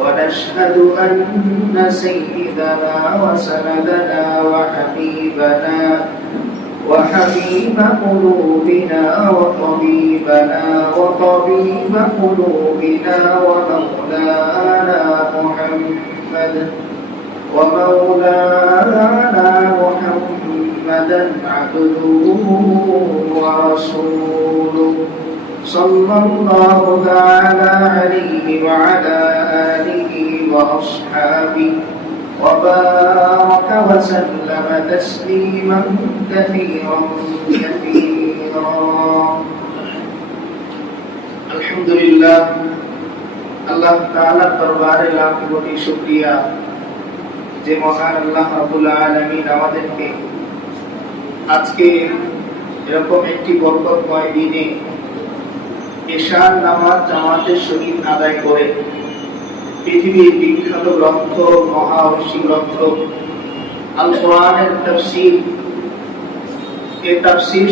ونشهد أن سيدنا وسندنا وحبيبنا وحبيب قلوبنا وطبيبنا وطبيب قلوبنا ومولانا محمد ومولانا محمدا عبده ورسوله صلى الله تعالى عليه وعلى آله وأصحابه وبارك وسلم تسليما كثيرا كثيرا الحمد لله আল্লাহ তাআলার দরবারে লাখ কোটি শুকরিয়া যে মহান আল্লাহ রাব্বুল আলামিন আমাদেরকে আজকে এরকম একটি বরকতময় দিনে এশার নামাজ জামাতের সহিত আদায় করে পৃথিবীর বিখ্যাত গ্রন্থ গ্রন্থ, আল কোরআনের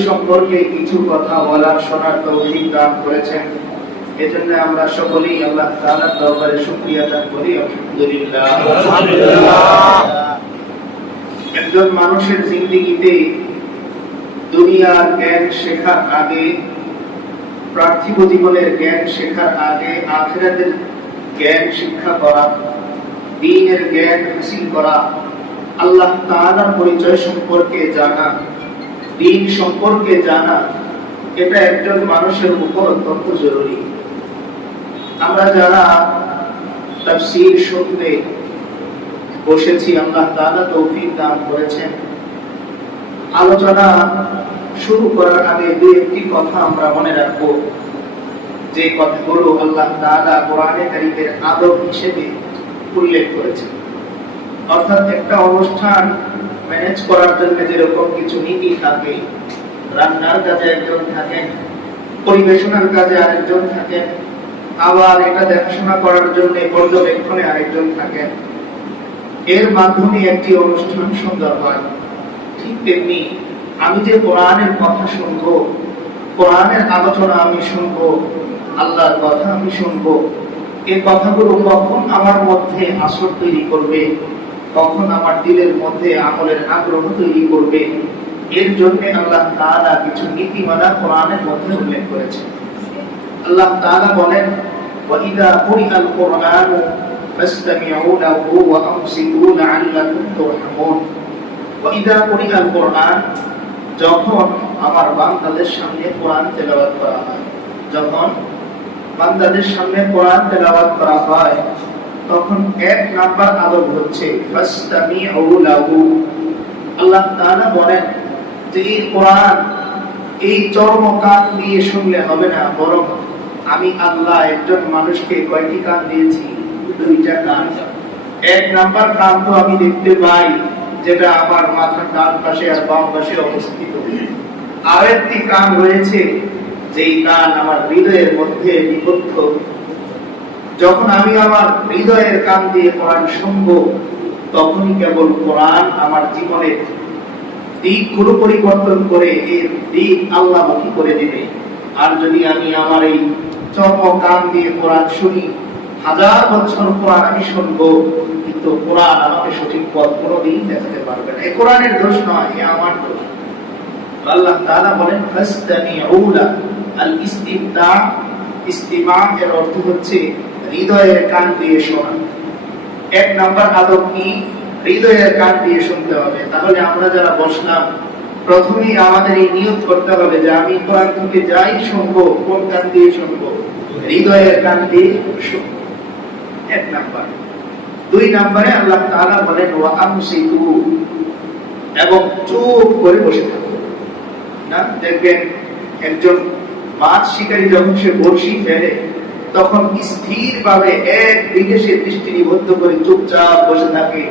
সম্পর্কে কিছু কথা বলার শোনার তৌফিক দান করেছেন। এজন্য আমরা সকলেই আল্লাহ তাআলার দরবারে শুকরিয়া করি, আলহামদুলিল্লাহ। একজন মানুষের জিন্দেগিতে দুনিয়ার জ্ঞান শেখার আগে পার্থিব জীবনের জ্ঞান শেখার আগে, আখেরাতের জ্ঞান শিক্ষা করা, দিনের জ্ঞান হাসিল করা, আল্লাহ তাআলার পরিচয় সম্পর্কে জানা, দিন সম্পর্কে জানা, এটা একজন মানুষের উপর অত্যন্ত জরুরি। আমরা যারা তাফসীর শুনতে বসেছি, আল্লাহ তাআলা তৌফিক দান করেছেন। আলোচনা শুরু করার আগে দুই একটি কথা আমরা মনে রাখব। যে কথাগুলো আল্লাহ তাআলা কোরআনে কারীমের আদব হিসেবে উল্লেখ করেছেন। অর্থাৎ একটা অনুষ্ঠান ম্যানেজ করার জন্য যেরকম কিছু নীতি থাকে, রান্নার কাজে একজন থাকেন, পরিবেশনার কাজে আরেকজন থাকেন, আবার এটা দেখাশোনা করার জন্য পর্যবেক্ষণে আরেকজন থাকেন, এর মাধ্যমে একটি অনুষ্ঠান সুন্দর হয়। ঠিক তেমনি আমি যে কোরআনের কথা শুনব, কোরআনের আলোচনা আমি শুনব আল্লাহর কথা আমি শুনবো এই কথাগুলো কখন আমার মধ্যে আসর তৈরি করবে কখন আমার দিলের মধ্যে আমলের আগ্রহ তৈরি করবে এর জন্য আল্লাহ তাআলা কিছু নীতিমালা কোরআনের মধ্যে উল্লেখ করেছেন আল্লাহ তাআলা বলেন وَإِذَا قُرِئَ الْقُرْآنُ فَاسْتَمِعُوا لَهُ وَأَنصِتُوا لَعَلَّكُمْ تُرْحَمُونَ وَإِذَا قُرِئَ الْقُرْآنُ যখন আমার বান্দাদের সামনে কোরআন তেলাওয়াত করা হয় যখন বান্দাদের সামনে কোরআন তেলাওয়াত করা হয়, তখন এক নাম্বার আদব হচ্ছে আল্লাহ তাআলা বলেন যে, এই কোরআন, এই চর্ম কান দিয়ে শুনলে হবে না, বরং আমি আল্লাহ একজন মানুষকে কয়টি কান দিয়েছি? দুইটা কান। এক নাম্বার কান তো আমি দেখতে পাই, যেটা আমার মাথার ডান পাশে আর বাম পাশে অবস্থিত। আর একটি কান রয়েছে যেই কান আমার হৃদয়ের মধ্যে নিবদ্ধ যখন আমি আমার হৃদয়ের কান দিয়ে কোরআন শুনব, তখনই কেবল কোরআন আমার জীবনের দিকগুলো পরিবর্তন করে, এর দিক আল্লাহমুখী করে দিবে। আর যদি আমি আমার এই চর্ম কান দিয়ে কোরআন শুনি, হাজার বছর কোরআন আমি শুনব, কিন্তু কোরআন আমাকে সঠিক পথ কোনোদিন দেখাতে পারবে না। এ কোরআনের দোষ নয়, এ আমার দোষ। আল্লাহ তাআলা বলেন ফাসতামিউ লা আল ইস্তিমতা ইস্তিমা এর অর্থ হচ্ছে হৃদয়ের কান দিয়ে শোনা। এক নাম্বার আদব কি? হৃদয়ের কান দিয়ে শুনতে হবে। তাহলে আমরা যারা বসলাম, প্রথমেই আমাদের এই নিয়ত করতে হবে যে আমি কোরআন থেকে যাই শুনব, কোন কান দিয়ে শুনব? হৃদয়ের কান দিয়ে শুনব। এক নাম্বার। দুই নাম্বারে আল্লাহ তাআলা বলেন, ওয়া আমসিকু এবং চুপ করে বসে থাকো। না, দেখবেন একজন মাছ শিকারী যখন সে বড়শি ফেলে, তখন স্থির ভাবে এক দিকে সে দৃষ্টি নিবদ্ধ করে চুপচাপ বসে থাকে।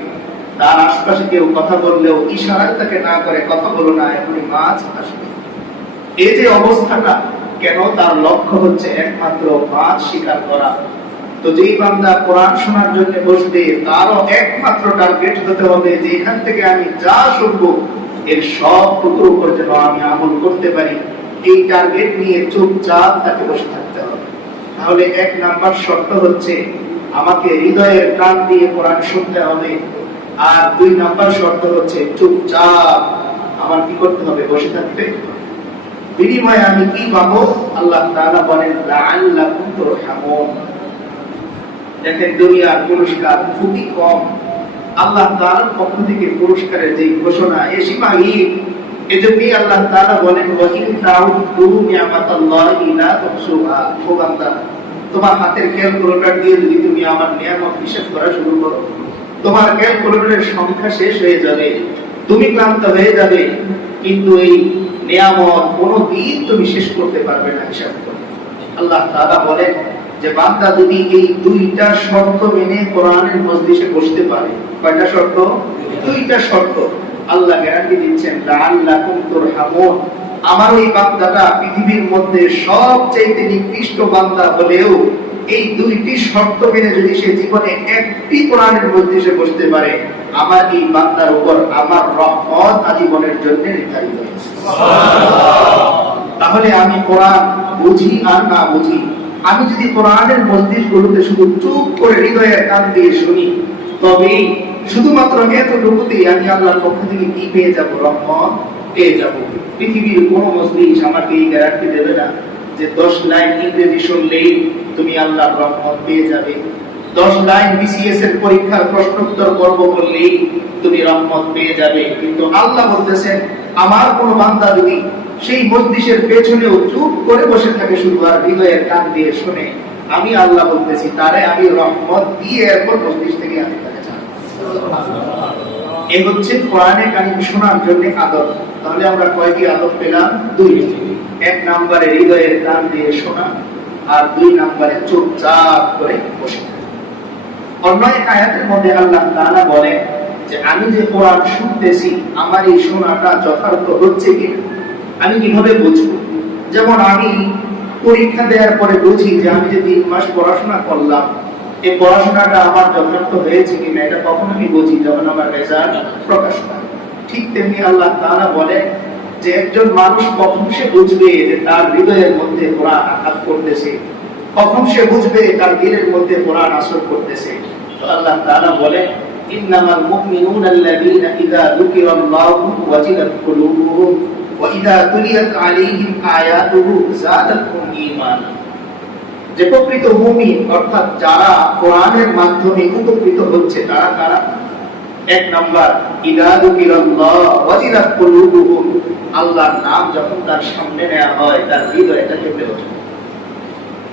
তার আশপাশে কেউ কথা বললেও ইশারায় তাকে না করে কথা বলো না, এখনই মাছ আসবে। এই যে অবস্থাটা, কেন তার লক্ষ্য হচ্ছে একমাত্র মাছ শিকার করা? তো যেই বান্দা কোরআন শোনার জন্য বসবে, তারও একমাত্র টার্গেট হতে হবে যে এখান থেকে আমি যা শুনব, এর সব টুকরো উপর যেন আমি আমল করতে পারি। এই টার্গেট নিয়ে চুপচাপ তাকে বসে থাকতে হবে। তাহলে এক নাম্বার শর্ত হচ্ছে, আমাকে হৃদয়ের কান দিয়ে কোরআন শুনতে হবে। আর দুই নাম্বার শর্ত হচ্ছে, চুপচাপ আমার কি করতে হবে? বসে থাকতে বিনিময়ে আমি কি পাবো? আল্লাহ তাআলা বলেন, লাআল্লাকুম তুরহামুন। দেখেন, দুনিয়ার পুরস্কার খুবই কম। আল্লাহ তাআলার পক্ষ থেকে পুরস্কারের যে ঘোষণা, এ সীমাহীন। এজন্যই আল্লাহ তাআলা বলেন তাউদ্দু নিয়ামাতাল্লাহি লা ও বান্দা তোমার হাতের দিয়ে যদি তুমি আমার নিয়ামত করা শুরু করো, তোমার সংখ্যা শেষ হয়ে যাবে, তুমি ক্লান্ত হয়ে যাবে, কিন্তু এই নিয়ামত তুমি শেষ করতে পারবে না হিসাব করে। আল্লাহ তাআলা বলেন যে, বান্দা যদি এই দুইটা শর্ত মেনে কোরআনের মজলিসে বসতে পারে, কয়টা শর্ত? দুইটা শর্ত। আল্লাহ গ্যারান্টি দিচ্ছেন, লাআল্লাকুম তুরহামুন। আমার এই বান্দাটা পৃথিবীর মধ্যে সবচেয়ে নিকৃষ্ট বান্দা হলেও এই দুইটি শর্ত মেনে যদি সে জীবনে একটি কোরআনের মজলিসে বসতে পারে, আমার এই বান্দার উপর আমার রহমত আজীবনের জন্য নির্ধারিত তাহলে আমি কোরআন বুঝি আর না বুঝি? আমি যদি কোরআনের মসজিদ গুলোতে শুধু চুপ করে হৃদয়ের কান দিয়ে শুনি তবে শুধুমাত্র এতটুকুতেই আমি আল্লাহর পক্ষ থেকে কি পেয়ে যাব? রহমত পেয়ে যাব। পৃথিবীর কোন মসজিদ আমাকে এই গ্যারান্টি দেবে না যে দশ লাইন ইংরেজি শুনলেই তুমি আল্লাহর রহমত পেয়ে যাবে। দশ লাইন বিসিএস এর পরীক্ষার প্রশ্নোত্তর পর্ব করলেই তুমি রহমত পেয়ে যাবে। কিন্তু আল্লাহ বলতেছেন, আমার কোন বান্দা যদি সেই মজলিসের পেছনেও চুপ করে বসে থাকে শুধু আর হৃদয়ের কান দিয়ে শুনে, আমি আল্লাহ বলতেছি, তারে আমি রহমত দিয়ে এরপর মজলিস থেকে ছাড়বো। এ হচ্ছে শোনার জন্য আদব। তাহলে আমরা কয়টি আদব পেলাম? দুই। এক নম্বরে হৃদয়ের কান দিয়ে শোনা আর দুই নম্বরে চুপচাপ করে বসে। অন্য এক আয়াতের মধ্যে আল্লাহ তাআলা বলেন যে, আমি যে কোরআন শুনতেছি, আমার এই শোনাটা যথার্থ হচ্ছে কিনা? আমি কীভাবে বুঝব? যেমন আমি পরীক্ষা দেওয়ার পরে বুঝি যে, আমি যে তিন মাস পড়াশোনা করলাম এই পড়াশোনাটা আমার যথার্থ হয়েছে কিনা এটা কখন আমি বুঝি যখন আমার রেজাল্ট প্রকাশ পায়। ঠিক তেমনি আল্লাহ তাআলা বলেন যে একজন মানুষ কখন সে বুঝবে যে তার হৃদয়ের মধ্যে কোরআন আঘাত করতেছে? কখন সে বুঝবে তার দিলের মধ্যে কোরআন আসর করতেছে? তো আল্লাহ তাআলা বলেন, ইন্নামাল মুমিনুনা আল্লাযীনা ইযা যুকিরাল্লাহু ওয়াজিলাত কুলুবুহুম ওয়া ইযা তুলিয়াত আলাইহিম আয়াতুহু যাদাতহুম ঈমানা যে প্রকৃত মুমিন, অর্থাৎ যারা কোরআনের মাধ্যমে উপকৃত হচ্ছে, তারা কারা? এক নাম্বার ইযা যুকিরাল্লাহ ওয়াজিলাত কুলুবুহুম আল্লাহর নাম যখন তার সামনে নেওয়া হয়, তার হৃদয়টা কেঁপে ওঠে।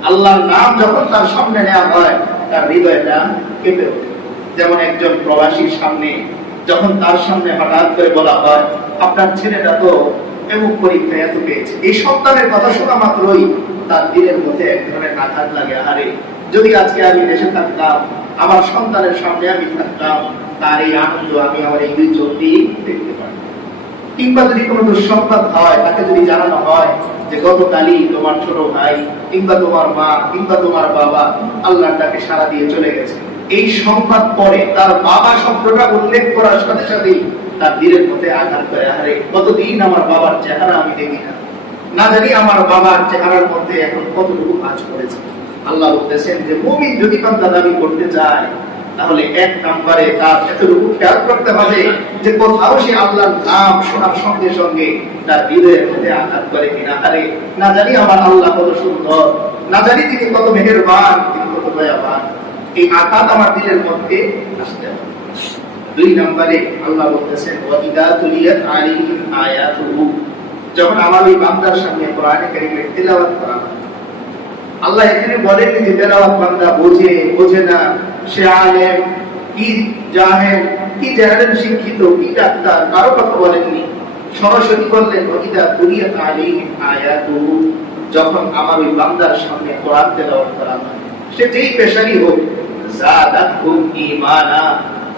আল্লাহর নাম যখন তার সামনে নেওয়া হয়, তার হৃদয়টা কেঁপে ওঠে। যেমন একজন প্রবাসীর সামনে যখন তার সামনে হঠাৎ করে বলা হয়, আপনার ছেলেটা তো এমন পরীক্ষা এত পেয়েছে। এই সন্তানের কথা শোনা মাত্রই তার দিলের মধ্যে এক ধরনের আঘাত লাগে। আরে যদি আজকে আমি দেশে থাকতাম, আমার সন্তানের সামনে আমি থাকতাম, তার এই আনন্দ আমি আমার এই দুই চোখ দেখতে পারি কিংবা যদি কোনো দুঃসংবাদ হয়, তাকে যদি জানানো হয় যে, গতকালই তোমার ছোট ভাই, কিংবা তোমার মা, কিংবা তোমার বাবা আল্লাহর ডাকে সারা দিয়ে চলে গেছে। এই সংবাদ পরে তার বাবা শব্দটা উল্লেখ করার সাথে সাথেই তার দিলের মধ্যে আঘাত করে। আরে কতদিন আমার বাবার চেহারা আমি দেখি না। না জানি আমার বাবার চেহারার মধ্যে এখন কতটুকু কাজ করেছে। আল্লাহ বলতেছেন যে মুমিন যদি বান্দা দাবি করতে চায়, তাহলে এক নম্বরে তার এতটুকু খেয়াল করতে হবে যে কোথাও সে আল্লাহর নাম শোনার সঙ্গে সঙ্গে তার হৃদয়ের মধ্যে আঘাত করে কিনা। আরে, না জানি আমার আল্লাহ কত সুন্দর, না জানি তিনি কত মেহেরবান, তিনি কত দয়াবান। এই আঘাত আমার দিলের মধ্যে আসতে হবে। দুই নম্বরে আল্লাহ বলতেছেন ওয়াইদা তুলিয়াত আলাইহিম আয়াতুহু। যখন আমার ওই বান্দার সামনে কোরআনে কারিমের তেলাওয়াত করা আল্লাহ এখানে বলেন যে তেলাওয়াত বান্দা বোঝে বোঝে না, সে আলেম, কি জাহেল কি জাহেল শিক্ষিত, কি ডাক্তার, কারও কথা বলেননি। সরাসরি বললেন, ওয়াইদা তুলিয়াত আলাইহিম আয়াতুহু যখন আমার ওই বান্দার সামনে কোরআন তেলাওয়াত করা হয়। সে যেই পেশারই হোক, জাদাতহুম ঈমানা,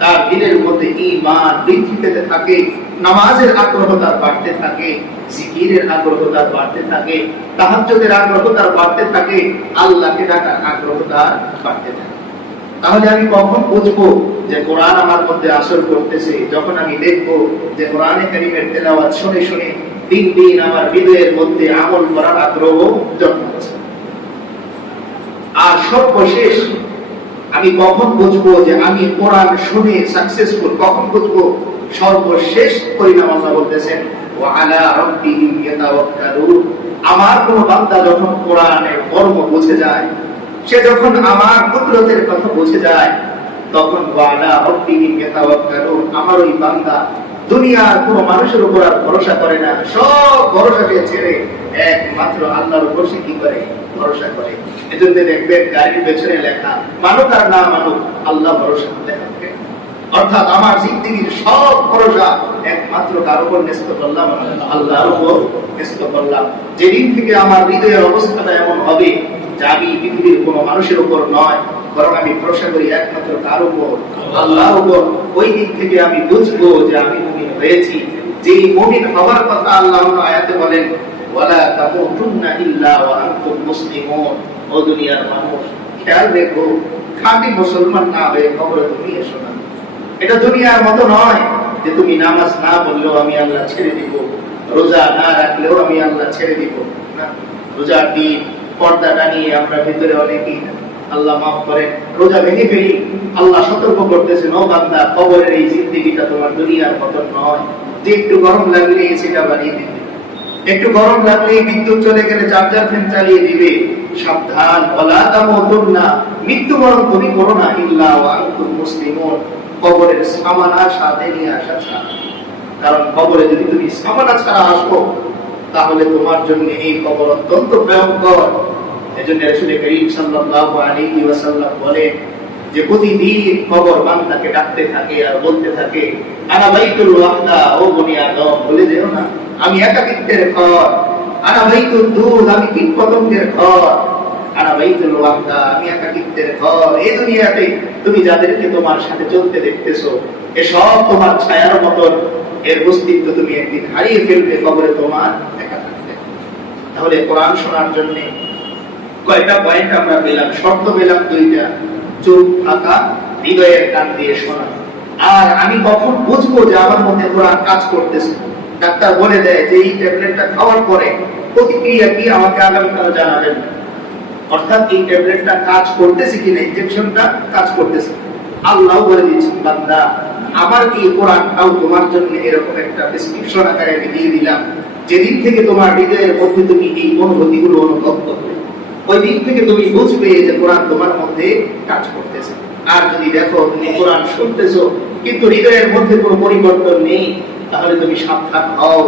তার দিলের মধ্যে ঈমান বৃদ্ধি পেতে থাকে। নামাজের আগ্রহ তার বাড়তে থাকে, জিকিরের আগ্রহ তার বাড়তে থাকে, তাহাজ্জুদের আগ্রহ তার বাড়তে থাকে, আল্লাহকে ডাকার আগ্রহ তার বাড়তে থাকে। তাহলে আমি কখন বুঝব যে কোরআন আমার মধ্যে আসর করতেছে? যখন আমি দেখব যে কোরআনে কারিমের তেলাওয়াত শুনে শুনে দিন দিন আমার হৃদয়ের মধ্যে আমল করার আগ্রহ জন্মাচ্ছে। আর সর্বশেষ আমি কখন বুঝব যে আমি কোরআন শুনে সাকসেসফুল কখন বুঝব? সর্বশেষ পরিণাম আল্লাহ বলতেছেন আমার কোন বান্দা যখন কোরআনের কর্ম বুঝে যায়, সে যখন আমার কুদরতের কথা বুঝে যায়, তখন আমার ওই বান্দা দুনিয়ার কোন মানুষের উপর আর ভরসা করে না। সব ভরসাকে ছেড়ে একমাত্র আল্লাহর উপর সে কি করে? ভরসা করে। এজন্য দেখবেন গাড়ির পেছনে লেখা মানুক আর না মানুক আল্লাহ ভরসা লেখা। অর্থাৎ আমার জিন্দিগির সব ভরসা একমাত্র কার উপর ন্যস্ত করলাম? আল্লাহর উপর ন্যস্ত করলাম। যেদিন থেকে আমার হৃদয়ের অবস্থাটা এমন হবে যে আমি পৃথিবীর কোনো মানুষের উপর নয়, বরং আমি ভরসা করি একমাত্র কার উপর? আল্লাহর উপর। ওই দিক থেকে আমি বুঝব যে আমি মুমিন হয়েছি। যে মুমিন হওয়ার কথা আল্লাহ আয়াতে বলেন, ওয়ালা তামুতুন্না ইল্লা ওয়া আনতুম মুসলিমুন। ও দুনিয়ার মানুষ, খেয়াল রেখো, খাঁটি মুসলমান না হয়ে খবরে তুমি এসো না। এটা দুনিয়ার মতো নয় যে তুমি নামাজ না বললেও আমি আল্লাহ ছেড়ে দিব, রোজা না রাখলেও আমি আল্লাহ ছেড়ে দিব। না, রোজার দিন পর্দাটা নিয়ে আমরা ভিতরে অনেকেই আল্লাহ মাফ করেন, রোজা ভেঙে ফেলি, আল্লাহ সতর্ক করতেছে নো বান্দা, কবরের এই জিন্দিগিটা তোমার দুনিয়ার মতো নয়। যে একটু গরম লাগলে সেটা বানিয়ে দিবে। একটু গরম লাগলেই বিদ্যুৎ চলে গেলে চার্জার ফ্যান চালিয়ে দিবে। সাবধান বলা না মৃত্যুবরণ তুমি করো না, ইল্লা মুসলিমুন। কবরের সামানা সাথে নিয়ে আসা ছাড়া। কারণ কবরে যদি তুমি সামানা ছাড়া আসো, তাহলে তোমার জন্য এই কবর অত্যন্ত ভয়ঙ্কর। এজন্য করিম ওয়াসাল্লাম যে, প্রতিদিন কবর বান্দাকে ডাকতে থাকে আর বলতে থাকে, আনা বাইতুল ওয়াহদা, ও বনি আদম, বলে যেও না, আমি একাকিত্বের ঘর। আনা বাইতুল দুধ, আমি কীট পতঙ্গের ঘর। আনা বাইতুল ওয়াহদা, আমি একাকিত্বের ঘর। এই দুনিয়াতে তুমি যাদেরকে তোমার সাথে চলতে দেখতেছো, এসব তোমার ছায়ার মতন, এর অস্তিত্ব তুমি একদিন হারিয়ে ফেলবে, কবরে তোমার একা থাকবে। তাহলে কোরআন শোনার জন্য কয়টা পয়েন্ট আমরা পেলাম? শর্ত পেলাম দুইটা চোখ থাকা, হৃদয়ের কান দিয়ে শোনা। আর আমি কখন বুঝব যে আমার মধ্যে কোরআন কাজ করতেছে? ডাক্তার বলে দেয় যে এই ট্যাবলেটটা খাওয়ার পরে প্রতিক্রিয়া কি আমাকে আগামীকাল জানাবেন? অর্থাৎ এই ট্যাবলেটটা কাজ করতেছে কিনা ইনজেকশনটা কাজ করতেছে। আল্লাহ বলে দিয়েছেন, বান্দা, আমার এই কোরআনটাও তোমার জন্য এরকম একটা প্রেসক্রিপশন আকারে আমি দিয়ে দিলাম। যেদিন থেকে তোমার হৃদয়ের মধ্যে তুমি এই অনুভূতিগুলো অনুভব করবে ওই দিন থেকে তুমি বুঝবে যে কোরআন তোমার মধ্যে কাজ করতেছে। আর যদি দেখো তুমি কোরআন শুনতেছো, কিন্তু হৃদয়ের মধ্যে কোনো পরিবর্তন নেই, তাহলে তুমি সাবধান হও।